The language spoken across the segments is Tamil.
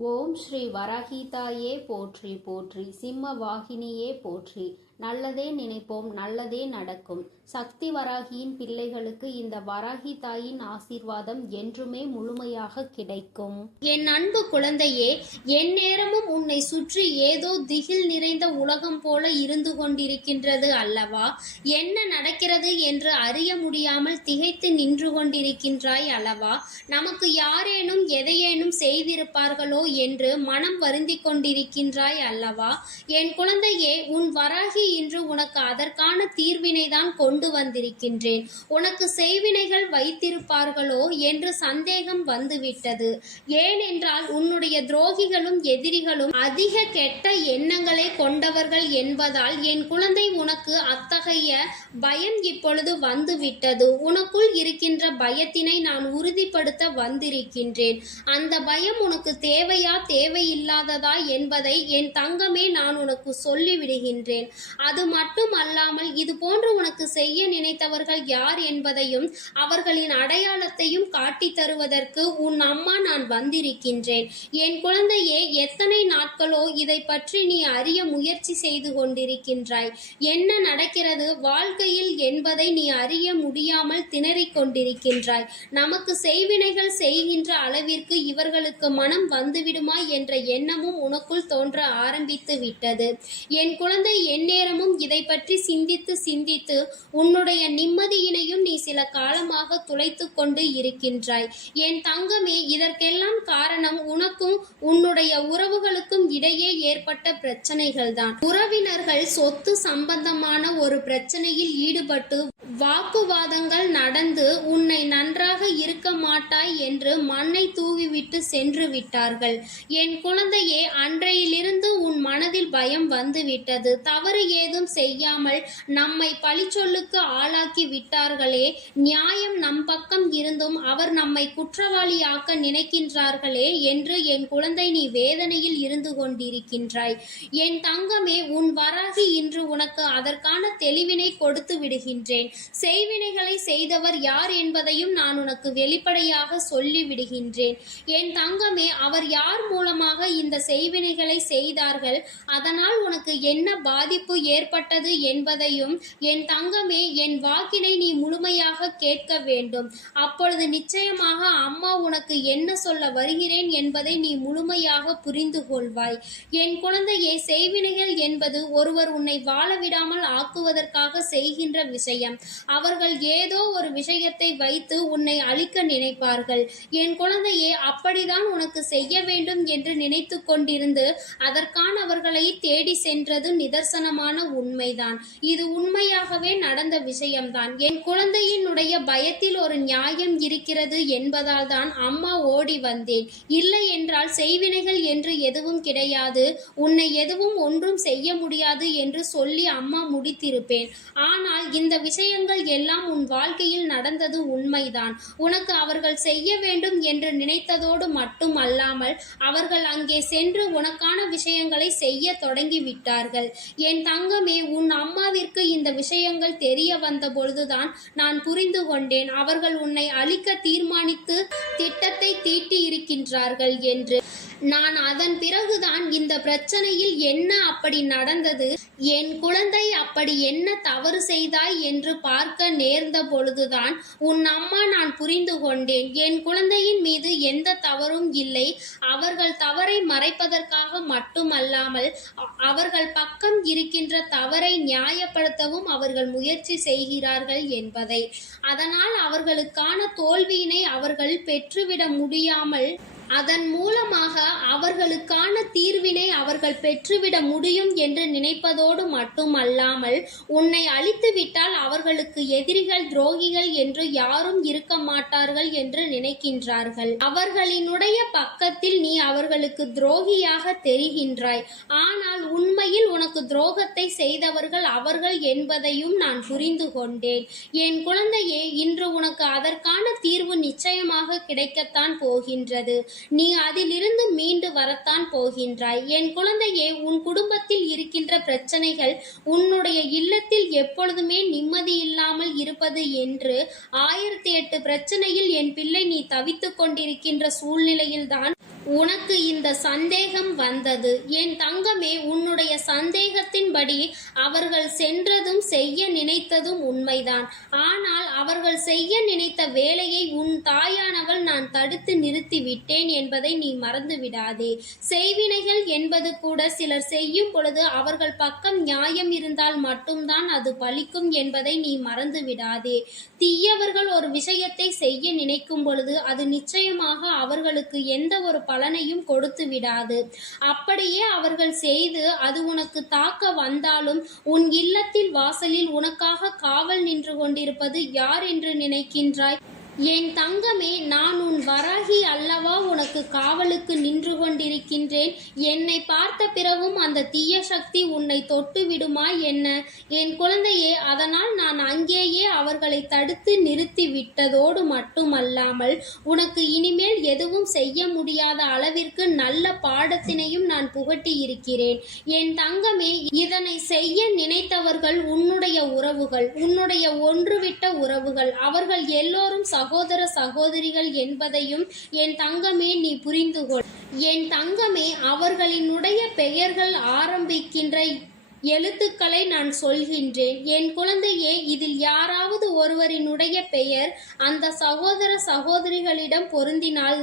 ஓம் ஸ்ரீ வராகிதாயே போற்றி போற்றி, சிம்ம வாகினியே போற்றி. நல்லதே நினைப்போம், நல்லதே நடக்கும். சக்தி வராகியின் பிள்ளைகளுக்கு இந்த வராகி தாயின் ஆசீர்வாதம் என்றுமே முழுமையாக கிடைக்கும். என் அன்பு குழந்தையே, என் நேரமும் உன்னை சுற்றி ஏதோ திகில் நிறைந்த உலகம் போல இருந்து கொண்டிருக்கின்றது அல்லவா? என்ன நடக்கிறது என்று அறிய முடியாமல் திகைத்து நின்று கொண்டிருக்கின்றாய் அல்லவா? நமக்கு யாரேனும் எதையேனும் செய்திருப்பார்களோ என்று மனம் வருந்தி கொண்டிருக்கின்றாய் அல்லவா? என் குழந்தையே, உன் வராகி இன்று உனக்கு அதற்கான தீர்வினை தான் கொண்டு வந்திருக்கின்றேன். உனக்கு செய்வினைகள் வைத்திருப்பார்களோ என்று சந்தேகம் வந்துவிட்டது. ஏனென்றால் உன்னுடைய துரோகிகளும் எதிரிகளும் அதிக கெட்ட எண்ணங்களை கொண்டவர்கள் என்பதால் என் குழந்தை உனக்கு அத்தகைய பயம் இப்பொழுது வந்துவிட்டது. உனக்குள் இருக்கின்ற பயத்தினை நான் உறுதிப்படுத்த வந்திருக்கின்றேன். அந்த பயம் உனக்கு தேவையா தேவையில்லாததா என்பதை என் தங்கமே நான் உனக்கு சொல்லிவிடுகின்றேன். அது மட்டும் அல்லாமல் இது போன்று உனக்கு செய்ய நினைத்தவர்கள் யார் என்பதையும் அவர்களின் அடையாளத்தையும் காட்டி தருவதற்கு உன் அம்மா நான் வந்திருக்கின்றேன். என் குழந்தையே, எத்தனை நாட்களோ இதை பற்றி நீ அறிய முயற்சி செய்து கொண்டிருக்கின்றாய். என்ன நடக்கிறது வாழ்க்கையில் என்பதை நீ அறிய முடியாமல் திணறிக் கொண்டிருக்கின்றாய். நமக்கு செய்வினைகள் செய்கின்ற அளவிற்கு இவர்களுக்கு மனம் வந்துவிடுமா என்ற எண்ணமும் உனக்குள் தோன்ற ஆரம்பித்து விட்டது. என் குழந்தை, எந்நேரமும் இதை பற்றி சிந்தித்து சிந்தித்து உன்னுடைய நிம்மதியினையும் நீ சில காலமாக துளைத்து கொண்டு இருக்கின்றாய். என் தங்கமே, இதற்கெல்லாம் காரணம் உனக்கும் உன்னுடைய உறவுகளுக்கும் இடையே ஏற்பட்ட பிரச்சனைகள் தான். உறவினர்கள் சொத்து சம்பந்தமான ஒரு பிரச்சனையில் ஈடுபட்டு வாக்குவாதங்கள் நடந்து உன்னை நன்றாக இருக்க மாட்டாய் என்று மண்ணை தூவிவிட்டு சென்று விட்டார்கள். என் குழந்தையே, அன்றையிலிருந்து உன் மனதில் பயம் வந்துவிட்டது. தவறு ஏதும் செய்யாமல் நம்மை பழிச்சொல்லுக்கு ஆளாக்கி விட்டார்களே, நியாயம் நம் பக்கம் இருந்தும் அவர் நம்மை குற்றவாளியாக்க நினைக்கின்றார்களே என்று என் குழந்தை நீ வேதனையில் இருந்து கொண்டிருக்கின்றாய். என் தங்கமே, உன் வராகி இன்று உனக்கு அதற்கான தெளிவினை கொடுத்து விடுகின்றேன். செய்வினைகளை செய்தவர் யார் என்பதையும் நான் உனக்கு வெளிப்படையாக சொல்லி விடுகின்றேன். என் தங்கமே, அவர் யார் மூலமாக இந்த செய்வினைகளை செய்தார்கள், அதனால் உனக்கு என்ன பாதிப்பு ஏற்பட்டது என்பதையும் என் தங்கமே, என் வாக்கினை நீ முழுமையாக கேட்க வேண்டும். அப்பொழுது நிச்சயமாக அம்மா உனக்கு என்ன சொல்ல வருகிறேன் என்பதை நீ முழுமையாக புரிந்து கொள்வாய். என் குழந்தையே, செய்வினைகள் என்பது ஒருவர் உன்னை வாழ விடாமல் ஆக்குவதற்காக செய்கின்ற விஷயம். அவர்கள் ஏதோ ஒரு விஷயத்தை வைத்து உன்னை அழிக்க நினைப்பார்கள். என் குழந்தையே, அப்படிதான் உனக்கு செய்ய வேண்டும் என்று நினைத்து கொண்டிருந்து அதற்கானவர்களை தேடி சென்றது நிதர்சனமான உண்மைதான். இது உண்மையாகவே நடந்த விஷயம்தான். என் குழந்தையினுடைய பயத்தில் ஒரு நியாயம் இருக்கிறது என்பதால் தான் அம்மா ஓடி வந்தேன். இல்லை என்றால் செய்வினைகள் என்று எதுவும் கிடையாது, உன்னை எதுவும் ஒன்றும் செய்ய முடியாது என்று சொல்லி அம்மா முடித்திருப்பேன். ஆனால் இந்த விஷயங்கள் எல்லாம் உன் வாழ்க்கையில் நடந்தது உண்மைதான். உனக்கு அவர்கள் செய்ய வேண்டும் என்று நினைத்ததோடு மட்டும் அல்லாமல் அவர்கள் அங்கே சென்று உனக்கான விஷயங்களை செய்ய தொடங்கி விட்டார்கள். என் தங்கமே, உன் அம்மாவிற்கு இந்த விஷயங்கள் தெரிய வந்த பொழுதுதான் நான் புரிந்து கொண்டேன் அவர்கள் உன்னை அழிக்க தீர்மானித்து திட்டத்தை தீட்டி இருக்கின்றார்கள் என்று. நான் அதன் பிறகுதான் இந்த பிரச்சனையில் என்ன அப்படி நடந்தது, என் குழந்தை அப்படி என்ன தவறு செய்தாய் என்று பார்க்க நேர்ந்த பொழுதுதான் உன் அம்மா நான் புரிந்து கொண்டேன். என் குழந்தையின் மீது எந்த தவறும் இல்லை. அவர்கள் தவறை மறைப்பதற்காக மட்டுமல்லாமல் அவர்கள் பக்கம் இருக்கின்ற தவறை நியாயப்படுத்தவும் அவர்கள் முயற்சி செய்கிறார்கள் என்பதை. அதனால் அவர்களுக்கான தோல்வியினை அவர்கள் பெற்றுவிட முடியாமல் அதன் மூலமாக அவர்களுக்கான தீர்வினை அவர்கள் பெற்றுவிட முடியும் என்று நினைப்பதோடு மட்டுமல்லாமல் உன்னை அழித்துவிட்டால் அவர்களுக்கு எதிரிகள் துரோகிகள் என்று யாரும் இருக்க மாட்டார்கள் என்று நினைக்கின்றார்கள். அவர்களினுடைய பக்கத்தில் நீ அவர்களுக்கு துரோகியாக தெரிகின்றாய். ஆனால் உண்மையில் உனக்கு துரோகத்தை செய்தவர்கள் அவர்கள் என்பதையும் நான் புரிந்து கொண்டேன். என் குழந்தையே, இன்று உனக்கு அதற்கான தீர்வு நிச்சயமாக கிடைக்கத்தான் போகின்றது. நீ அதிலிருந்து மீண்டு வரத்தான் போகின்றாய். என் குழந்தையே, உன் குடும்பத்தில் இருக்கின்ற பிரச்சனைகள் உன்னுடைய இல்லத்தில் எப்பொழுதுமே நிம்மதி இல்லாமல் இருப்பது என்று 1008 பிரச்சனையில் என் பிள்ளை நீ தவித்துக் கொண்டிருக்கின்ற சூழ்நிலையில்தான் உனக்கு இந்த சந்தேகம் வந்தது. என் தங்கமே, உன்னுடைய சந்தேகத்தின்படி அவர்கள் சென்றதும் செய்ய நினைத்ததும் உண்மைதான். ஆனால் அவர்கள் செய்ய நினைத்த வேலையை உன் தாயானவள் நான் தடுத்து நிறுத்தி விட்டேன் என்பதை நீ மறந்து விடாதே. செய்வினைகள் என்பது கூட சிலர் செய்யும் பொழுது அவர்கள் பக்கம் நியாயம் இருந்தால் மட்டும்தான் அது பலிக்கும் என்பதை நீ மறந்து விடாதே. தீயவர்கள் ஒரு விஷயத்தை செய்ய நினைக்கும் பொழுது அது நிச்சயமாக அவர்களுக்கு எந்த ஒரு பலனையும் கொடுத்து விடாது. அப்படியே அவர்கள் செய்து அது உனக்கு தாக்க வந்தாலும் உன் இல்லத்தில் வாசலில் உனக்காக காவல் நின்று கொண்டிருப்பது யார் என்று நினைக்கின்றாய்? என் தங்கமே, நான் உன் வராகி அல்லவா உனக்கு காவலுக்கு நின்று கொண்டிருக்கின்றேன். என்னை பார்த்த பிறகும் அந்த தீய சக்தி உன்னை தொட்டு விடுமா என்ன? என் குழந்தையே, அதனால் நான் அங்கேயே அவர்களை தடுத்து நிறுத்தி விட்டதோடு மட்டுமல்லாமல் உனக்கு இனிமேல் எதுவும் செய்ய முடியாத அளவிற்கு நல்ல பாடத்தினையும் நான் புகட்டி இருக்கிறேன். என் தங்கமே, இதனை செய்ய நினைத்தவர்கள் உன்னுடைய உறவுகள், உன்னுடைய ஒன்றுவிட்ட உறவுகள். அவர்கள் எல்லோரும் சகோதர சகோதரிகள் என்பதையும் என் தங்கமே நீ புரிந்து கொள். என் தங்கமே, அவர்களினுடைய பெயர்கள் ஆரம்பிக்கின்ற எழுத்துக்களை நான் சொல்கின்றேன். என் குழந்தையே, இதில் யாராவது ஒருவரினுடைய பெயர் அந்த சகோதர சகோதரிகளிடம் பொருந்தினால்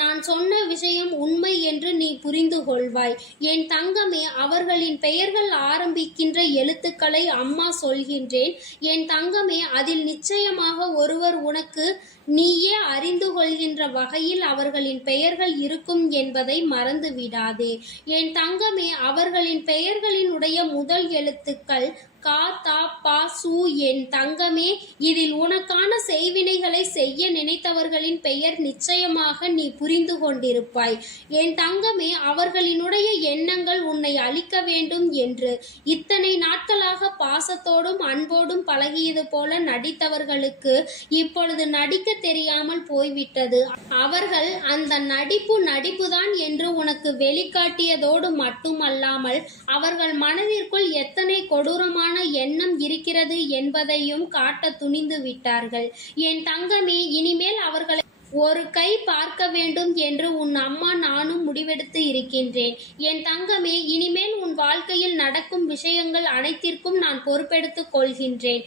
நான் சொன்ன விஷயம் உண்மை என்று நீ புரிந்து கொள்வாய். என் தங்கமே, அவர்களின் பெயர்கள் ஆரம்பிக்கின்ற எழுத்துக்களை அம்மா சொல்கின்றேன். என் தங்கமே, அதில் நிச்சயமாக ஒருவர் உனக்கு நீயே அறிந்து கொள்கின்ற வகையில் அவர்களின் பெயர்கள் இருக்கும் என்பதை மறந்து விடாதே. என் தங்கமே, அவர்களின் பெயர்களினுடைய முதல் எழுத்துக்கள் கா தா பா சு. என் தங்கமே, இதில் உனக்கான செய்வினைகளை செய்ய நினைத்தவர்களின் பெயர் நிச்சயமாக நீ புரிந்து கொண்டிருப்பாய். என் தங்கமே, அவர்களினுடைய எண்ணங்கள் உன்னை அழிக்க வேண்டும் என்று இத்தனை நாட்களாக பாசத்தோடும் அன்போடும் பழகியது போல நடித்தவர்களுக்கு இப்பொழுது நடிக்க தெரியாமல் போய்விட்டது. அவர்கள் அந்த நடிப்புதான் என்று உனக்கு வெளிக்காட்டியதோடு மட்டுமல்லாமல் அவர்கள் மனதிற்குள் எத்தனை கொடூரமான எண்ணம் இருக்கிறது என்பதையும் காட்ட துணிந்து விட்டார்கள். என் தங்கமே, இனிமேல் அவர்களை ஒரு கை பார்க்க வேண்டும் என்று உன் அம்மா நானும் முடிவெடுத்து இருக்கின்றேன். என் தங்கமே, இனிமேல் உன் வாழ்க்கையில் நடக்கும் விஷயங்கள் அனைத்திற்கும் நான் பொறுப்பெடுத்துக் கொள்கின்றேன்.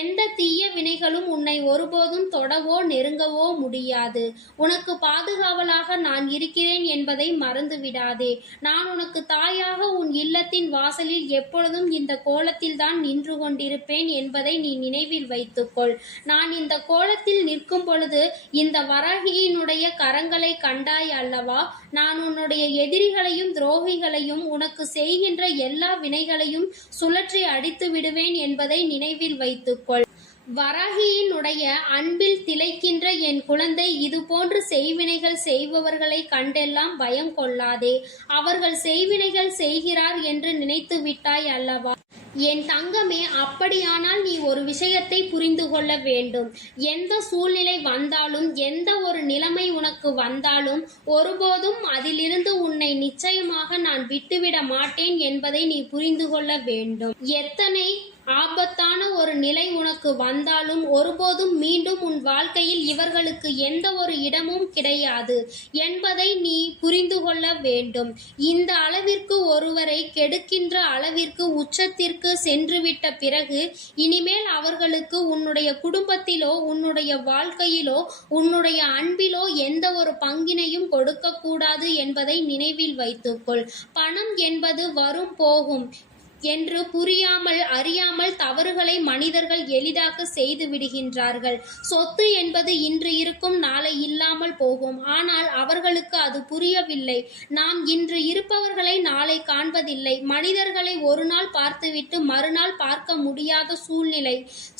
எந்த தீய வினைகளும் உன்னை ஒருபோதும் தொடவோ நெருங்கவோ முடியாது. உனக்கு பாதுகாவலாக நான் இருக்கிறேன் என்பதை மறந்து விடாதே. நான் உனக்கு தாயாக உன் இல்லத்தின் வாசலில் எப்பொழுதும் இந்த கோலத்தில் தான் நின்று கொண்டிருப்பேன் என்பதை நீ நினைவில் வைத்துக்கொள். நான் இந்த கோலத்தில் நிற்கும் பொழுது இந்த வராகியினுடைய கரங்களை கண்டாய் அல்லவா? நான் உன்னுடைய எதிரிகளையும் துரோகிகளையும் உனக்கு செய்கின்ற எல்லா வினைகளையும் சுழற்றி அடித்து விடுவேன் என்பதை நினைவில் வைத்துக்கொள். வராகியினுடைய அன்பில் திளைக்கின்ற என் குழந்தை, இது போன்று செய்வினைகள் செய்பவர்களை கண்டெல்லாம் பயம் கொள்ளாதே. அவர்கள் செய்வினைகள் செய்கிறார் என்று நினைத்து விட்டாய் அல்லவா? என் தங்கமே, அப்படியானால் நீ ஒரு விஷயத்தை புரிந்து கொள்ள வேண்டும். எந்த சூழ்நிலை வந்தாலும், எந்த ஒரு நிலைமை உனக்கு வந்தாலும் ஒருபோதும் அதிலிருந்து உன்னை நிச்சயமாக நான் விட்டுவிட மாட்டேன் என்பதை நீ புரிந்து கொள்ள வேண்டும். எத்தனை ஆபத்தான ஒரு நிலை உனக்கு வந்தாலும் ஒருபோதும் மீண்டும் உன் வாழ்க்கையில் இவர்களுக்கு எந்த ஒரு இடமும் கிடையாது என்பதை நீ புரிந்து கொள்ள வேண்டும். இந்த அளவிற்கு ஒருவரை கெடுக்கின்ற அளவிற்கு உச்சத்திற்கு சென்றுவிட்ட பிறகு இனிமேல் அவர்களுக்கு உன்னுடைய குடும்பத்திலோ உன்னுடைய வாழ்க்கையிலோ உன்னுடைய அன்பிலோ எந்த ஒரு பங்கினையும் கொடுக்கக்கூடாது என்பதை நினைவில் வைத்துக்கொள். பணம் என்பது வரும் போகும் என்று புரியாமல் அறியாமல் தவறுகளை மனிதர்கள் எளிதாக செய்து விடுகின்றார்கள். சொத்து என்பது இன்று இருக்கும் நாளை இல்லாமல் போகும். ஆனால் அவர்களுக்கு அது புரியவில்லை. நாம் இன்று இருப்பவர்களை நாளை காண்பதில்லை. மனிதர்களை ஒரு நாள் பார்த்துவிட்டு மறுநாள் பார்க்க முடியாத சூழ்நிலை.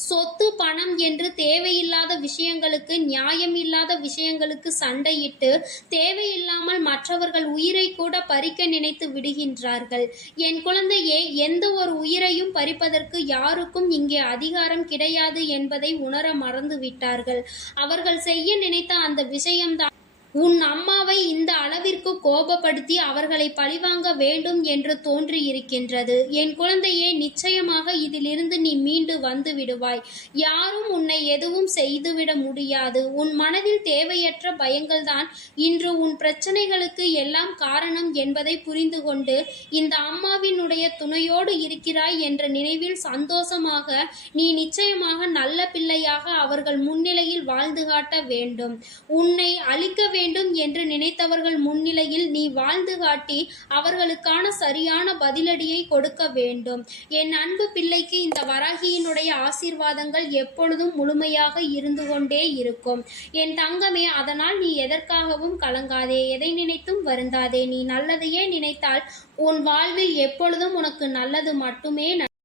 சொத்து பணம் என்று தேவையில்லாத விஷயங்களுக்கு, நியாயமில்லாத விஷயங்களுக்கு சண்டையிட்டு தேவையில்லாமல் மற்றவர்கள் உயிரை கூட பறிக்க நினைத்து விடுகின்றார்கள். என் குழந்தையே, எந்த ஒரு உயிரையும் பறிப்பதற்கு யாருக்கும் இங்கே அதிகாரம் கிடையாது என்பதை உணர மறந்து விட்டார்கள். அவர்கள் செய்ய நினைத்த அந்த விஷயம்தான் உன் அம்மாவை இந்த அளவிற்கு கோபப்படுத்தி அவர்களை பழிவாங்க வேண்டும் என்று தோன்றியிருக்கின்றது. என் குழந்தையே, நிச்சயமாக இதிலிருந்து நீ மீண்டு வந்து விடுவாய். யாரும் உன்னை எதுவும் செய்துவிட முடியாது. உன் மனதில் தேவையற்ற பயங்கள்தான் இன்று உன் பிரச்சனைகளுக்கு எல்லாம் காரணம் என்பதை புரிந்து கொண்டு இந்த அம்மாவினுடைய துணையோடு இருக்கிறாய் என்ற நினைவில் சந்தோஷமாக நீ நிச்சயமாக நல்ல பிள்ளையாக அவர்கள் முன்னிலையில் வாழ்ந்து காட்ட வேண்டும். உன்னை அழிக்க வேண்டும் என்று நினைத்தவர்கள் முன்னிலையில் நீ வாழ்ந்து காட்டி அவர்களுக்கான சரியான பதிலடியை கொடுக்க வேண்டும். என் அன்பு பிள்ளைக்கு இந்த வராகியினுடைய ஆசீர்வாதங்கள் எப்பொழுதும் முழுமையாக இருந்து கொண்டே இருக்கும். என் தங்கமே, அதனால் நீ எதற்காகவும் கலங்காதே, எதை நினைத்தும் வருந்தாதே. நீ நல்லதையே நினைத்தால் உன் வாழ்வில் எப்பொழுதும் உனக்கு நல்லது மட்டுமே